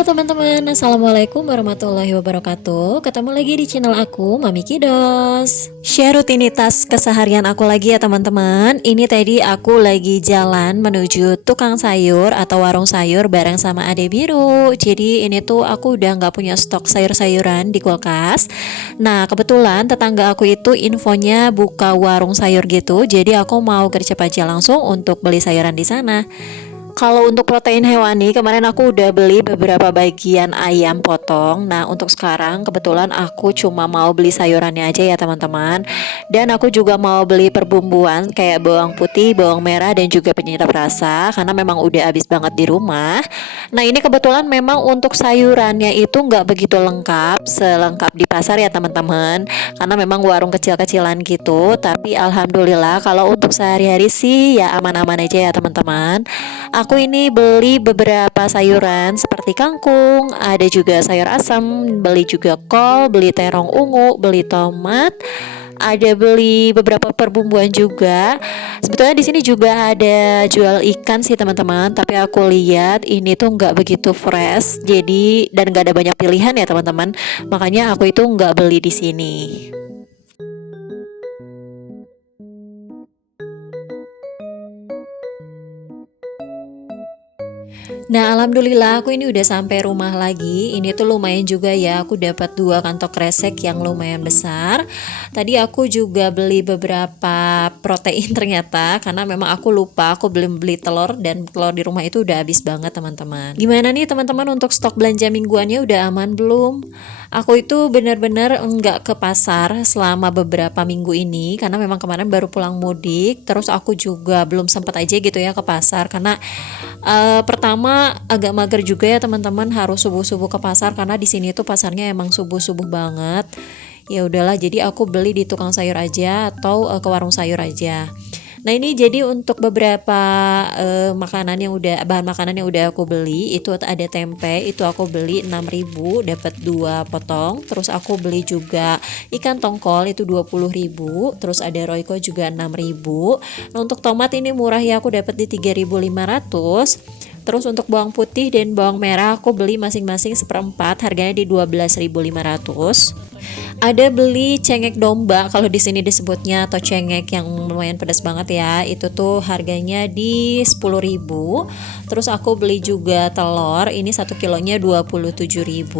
Halo teman-teman, Assalamualaikum warahmatullahi wabarakatuh. Ketemu lagi di channel aku, Mami Kidos. Share rutinitas keseharian aku lagi ya teman-teman. Ini tadi aku lagi jalan menuju tukang sayur atau warung sayur bareng sama Ade Biru. Jadi ini tuh aku udah nggak punya stok sayur-sayuran di kulkas. Nah kebetulan tetangga aku itu infonya buka warung sayur gitu. Jadi aku mau gercep aja langsung untuk beli sayuran di sana. Kalau untuk protein hewani, kemarin aku udah beli beberapa bagian ayam potong. Nah, untuk sekarang kebetulan aku cuma mau beli sayurannya aja ya teman-teman. Dan aku juga mau beli perbumbuan kayak bawang putih, bawang merah, dan juga penyedap rasa. Karena memang udah habis banget di rumah. Nah, ini kebetulan memang untuk sayurannya itu nggak begitu lengkap, selengkap di pasar ya teman-teman. Karena memang warung kecil-kecilan gitu. Tapi alhamdulillah kalau untuk sehari-hari sih ya aman-aman aja ya teman-teman. Aku ini beli beberapa sayuran seperti kangkung, ada juga sayur asam, beli juga kol, beli terong ungu, beli tomat, ada beli beberapa perbumbuan juga. Sebetulnya di sini juga ada jual ikan sih teman-teman, tapi aku lihat ini tuh nggak begitu fresh, jadi dan nggak ada banyak pilihan ya teman-teman. Makanya aku itu nggak beli di sini. Nah, alhamdulillah aku ini udah sampai rumah lagi. Ini tuh lumayan juga ya. Aku dapat dua kantong kresek yang lumayan besar. Tadi aku juga beli beberapa protein ternyata karena memang aku lupa aku belum beli telur dan telur di rumah itu udah habis banget teman-teman. Gimana nih teman-teman untuk stok belanja mingguannya udah aman belum? Aku itu benar-benar enggak ke pasar selama beberapa minggu ini karena memang kemarin baru pulang mudik. Terus aku juga belum sempat aja gitu ya ke pasar karena pertama agak mager juga ya teman-teman harus subuh-subuh ke pasar karena di sini tuh pasarnya emang subuh-subuh banget. Ya udahlah jadi aku beli di tukang sayur aja atau ke warung sayur aja. Nah ini jadi untuk beberapa makanan yang udah bahan makanan yang udah aku beli itu ada tempe itu aku beli 6.000 dapat 2 potong. Terus aku beli juga ikan tongkol itu 20.000. Terus ada royco juga 6.000. Nah untuk tomat ini murah ya aku dapat di 3.500. Terus untuk bawang putih dan bawang merah aku beli masing-masing seperempat harganya di 12.500. Ada beli cengek domba kalau di sini disebutnya atau cengek yang lumayan pedas banget ya. Itu tuh harganya di 10.000. Terus aku beli juga telur, ini 1 kilonya 27.000.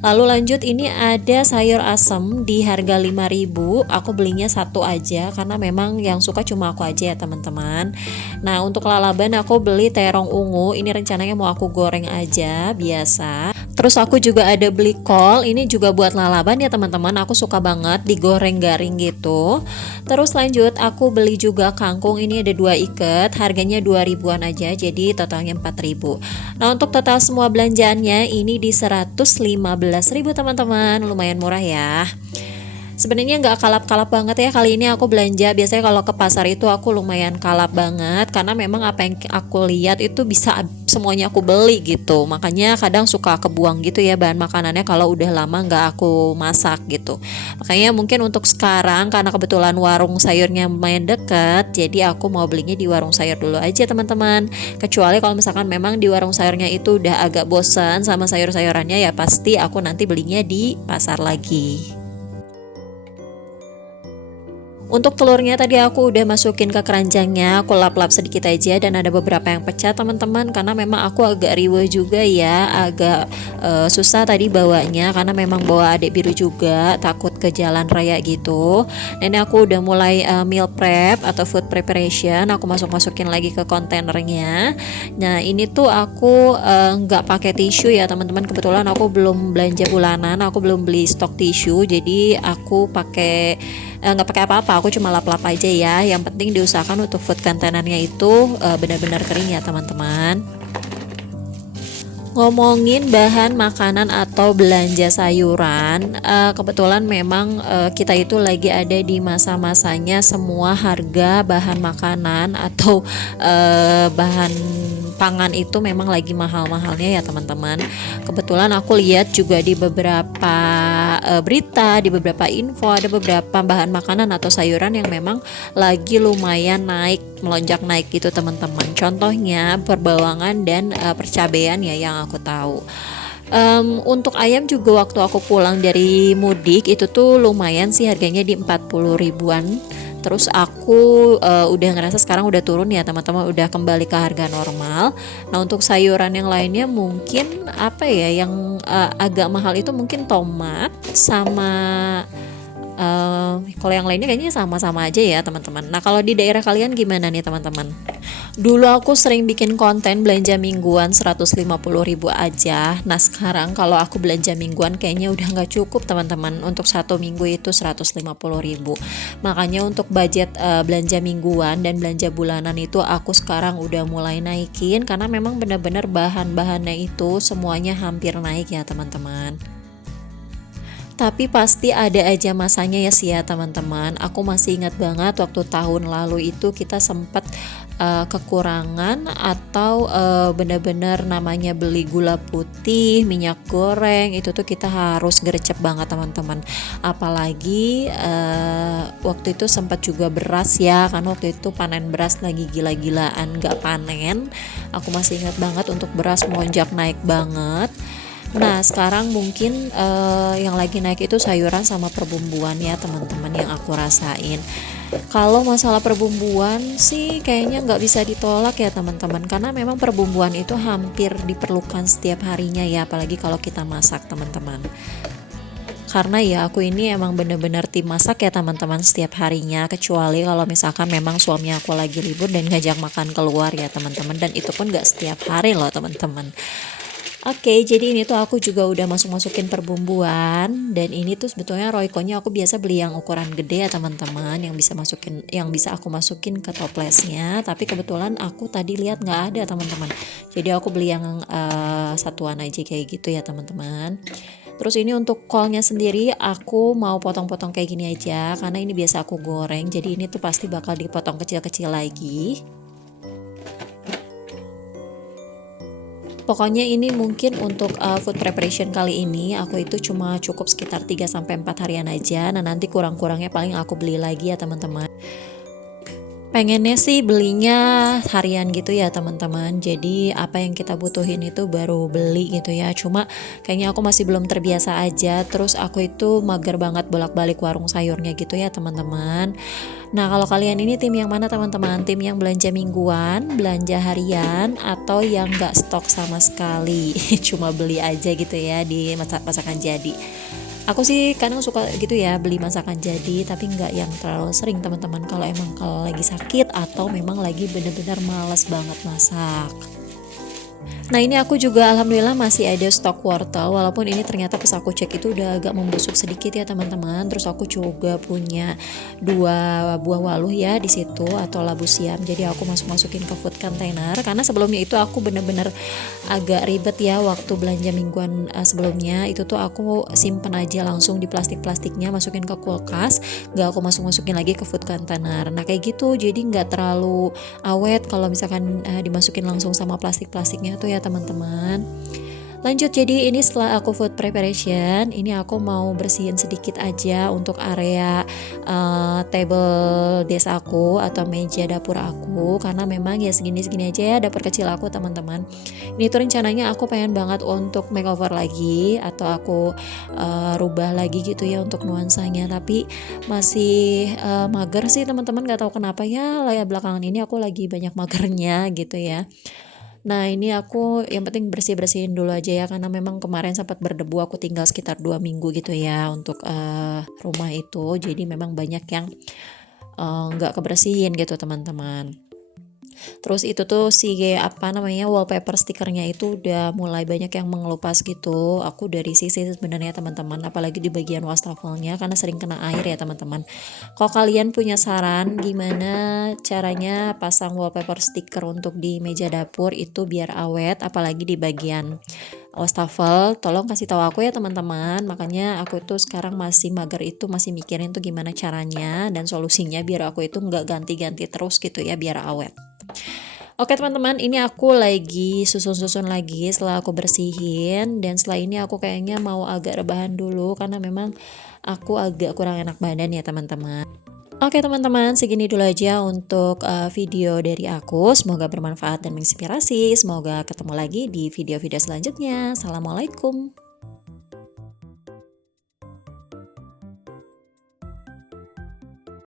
Lalu lanjut ini ada sayur asem di harga 5.000. Aku belinya satu aja karena memang yang suka cuma aku aja ya teman-teman. Nah, untuk lalaban aku beli terong ungu. Ini rencananya mau aku goreng aja biasa. Terus aku juga ada beli kol, ini juga buat lalaban ya teman-teman. Aku suka banget digoreng garing gitu. Terus lanjut aku beli juga kangkung, ini ada 2 ikat, harganya 2.000-an aja, jadi totalnya 4.000. Nah untuk total semua belanjaannya ini di 115.000 teman-teman, lumayan murah ya. Sebenarnya nggak kalap-kalap banget ya kali ini aku belanja. Biasanya kalau ke pasar itu aku lumayan kalap banget karena memang apa yang aku lihat itu bisa semuanya aku beli gitu. Makanya kadang suka kebuang gitu ya bahan makanannya kalau udah lama nggak aku masak gitu. Makanya mungkin untuk sekarang karena kebetulan warung sayurnya lumayan deket, jadi aku mau belinya di warung sayur dulu aja teman-teman. Kecuali kalau misalkan memang di warung sayurnya itu udah agak bosan sama sayur-sayurannya ya pasti aku nanti belinya di pasar lagi. Untuk telurnya tadi aku udah masukin ke keranjangnya, aku lap-lap sedikit aja dan ada beberapa yang pecah teman-teman karena memang aku agak riweh juga ya, agak susah tadi bawanya karena memang bawa adik biru juga, takut ke jalan raya gitu. Dan ini aku udah mulai meal prep atau food preparation, aku masukin lagi ke kontainernya. Nah ini tuh aku nggak pakai tisu ya teman-teman, kebetulan aku belum belanja bulanan, aku belum beli stok tisu, jadi aku pakai nggak pakai apa-apa, aku cuma lap-lap aja ya. Yang penting diusahakan untuk food containernya itu benar-benar kering ya teman-teman. Ngomongin bahan makanan atau belanja sayuran, kebetulan memang kita itu lagi ada di masa-masanya semua harga bahan makanan atau bahan pangan itu memang lagi mahal-mahalnya ya teman-teman. Kebetulan aku lihat juga di beberapa berita, di beberapa info ada beberapa bahan makanan atau sayuran yang memang lagi lumayan naik, melonjak naik gitu teman-teman. Contohnya perbawangan dan percabean ya yang aku tahu. Untuk ayam juga waktu aku pulang dari mudik itu tuh lumayan sih harganya di 40 ribuan. Terus aku udah ngerasa sekarang udah turun ya teman-teman, udah kembali ke harga normal. Nah untuk sayuran yang lainnya mungkin apa ya yang agak mahal itu mungkin tomat sama kalau yang lainnya kayaknya sama-sama aja ya teman-teman. Nah kalau di daerah kalian gimana nih teman-teman? Dulu aku sering bikin konten belanja mingguan 150 ribu aja. Nah sekarang kalau aku belanja mingguan kayaknya udah nggak cukup teman-teman. Untuk satu minggu itu 150 ribu. Makanya untuk budget belanja mingguan dan belanja bulanan itu aku sekarang udah mulai naikin. Karena memang benar-benar bahan-bahannya itu semuanya hampir naik ya teman-teman. Tapi pasti ada aja masanya ya sih ya teman-teman. Aku masih ingat banget waktu tahun lalu itu kita sempat kekurangan atau benar-benar namanya beli gula putih, minyak goreng itu tuh kita harus gercep banget teman-teman. Apalagi waktu itu sempat juga beras ya, kan waktu itu panen beras lagi gila-gilaan gak panen. Aku masih ingat banget untuk beras melonjak naik banget. Nah sekarang mungkin yang lagi naik itu sayuran sama perbumbuan ya teman-teman yang aku rasain. Kalau masalah perbumbuan sih kayaknya nggak bisa ditolak ya teman-teman, karena memang perbumbuan itu hampir diperlukan setiap harinya ya, apalagi kalau kita masak teman-teman. Karena ya aku ini emang bener-bener tim masak ya teman-teman setiap harinya, kecuali kalau misalkan memang suami aku lagi libur dan ngajak makan keluar ya teman-teman, dan itu pun nggak setiap hari loh teman-teman. Oke, jadi ini tuh aku juga udah masukin perbumbuan, dan ini tuh sebetulnya Royco-nya aku biasa beli yang ukuran gede ya teman-teman, yang bisa aku masukin ke toplesnya. Tapi kebetulan aku tadi lihat nggak ada teman-teman, jadi aku beli yang satuan aja kayak gitu ya teman-teman. Terus ini untuk kolnya sendiri aku mau potong-potong kayak gini aja, karena ini biasa aku goreng, jadi ini tuh pasti bakal dipotong kecil-kecil lagi. Pokoknya ini mungkin untuk food preparation kali ini aku itu cuma cukup sekitar 3-4 harian aja. Nah nanti kurang-kurangnya paling aku beli lagi ya teman-teman. Pengennya sih belinya harian gitu ya teman-teman. Jadi apa yang kita butuhin itu baru beli gitu ya. Cuma kayaknya aku masih belum terbiasa aja. Terus aku itu mager banget bolak-balik warung sayurnya gitu ya teman-teman. Nah kalau kalian ini tim yang mana teman-teman? Tim yang belanja mingguan, belanja harian, atau yang gak stok sama sekali? Cuma beli aja gitu ya di masakan jadi. Aku sih kadang suka gitu ya beli masakan jadi, tapi nggak yang terlalu sering teman-teman, kalau lagi sakit atau memang lagi bener-bener malas banget masak. Nah ini aku juga alhamdulillah masih ada stok wortel, walaupun ini ternyata pas aku cek itu udah agak membusuk sedikit ya teman-teman. Terus aku juga punya 2 buah waluh ya di situ atau labu siam, jadi aku masukin ke food container, karena sebelumnya itu aku bener-bener agak ribet ya waktu belanja mingguan sebelumnya. Itu tuh aku simpen aja langsung di plastiknya, masukin ke kulkas, gak aku masukin lagi ke food container. Nah kayak gitu jadi nggak terlalu awet kalau misalkan dimasukin langsung sama plastiknya tuh ya teman-teman. Lanjut, jadi ini setelah aku food preparation, ini aku mau bersihin sedikit aja untuk area table desk aku atau meja dapur aku, karena memang ya segini-segini aja ya dapur kecil aku teman-teman. Ini tuh rencananya aku pengen banget untuk makeover lagi atau aku rubah lagi gitu ya untuk nuansanya, tapi masih mager sih teman-teman, gak tahu kenapa ya belakangan ini aku lagi banyak magernya gitu ya. Nah ini aku yang penting bersih-bersihin dulu aja ya, karena memang kemarin sempat berdebu, aku tinggal sekitar 2 minggu gitu ya untuk rumah itu, jadi memang banyak yang nggak kebersihin gitu teman-teman. Terus itu tuh si apa namanya wallpaper stikernya itu udah mulai banyak yang mengelupas gitu. Aku dari sisi sebenarnya teman-teman, apalagi di bagian wastafelnya karena sering kena air ya teman-teman. Kalau kalian punya saran gimana caranya pasang wallpaper stiker untuk di meja dapur itu biar awet, apalagi di bagian wastafel, tolong kasih tahu aku ya teman-teman. Makanya aku tuh sekarang masih mager itu, masih mikirin tuh gimana caranya dan solusinya biar aku itu nggak ganti-ganti terus gitu ya, biar awet. Oke teman-teman, ini aku lagi susun-susun lagi setelah aku bersihin, dan setelah ini aku kayaknya mau agak rebahan dulu karena memang aku agak kurang enak badan ya teman-teman. Oke teman-teman, segini dulu aja untuk video dari aku. Semoga bermanfaat dan menginspirasi. Semoga ketemu lagi di video-video selanjutnya. Assalamualaikum.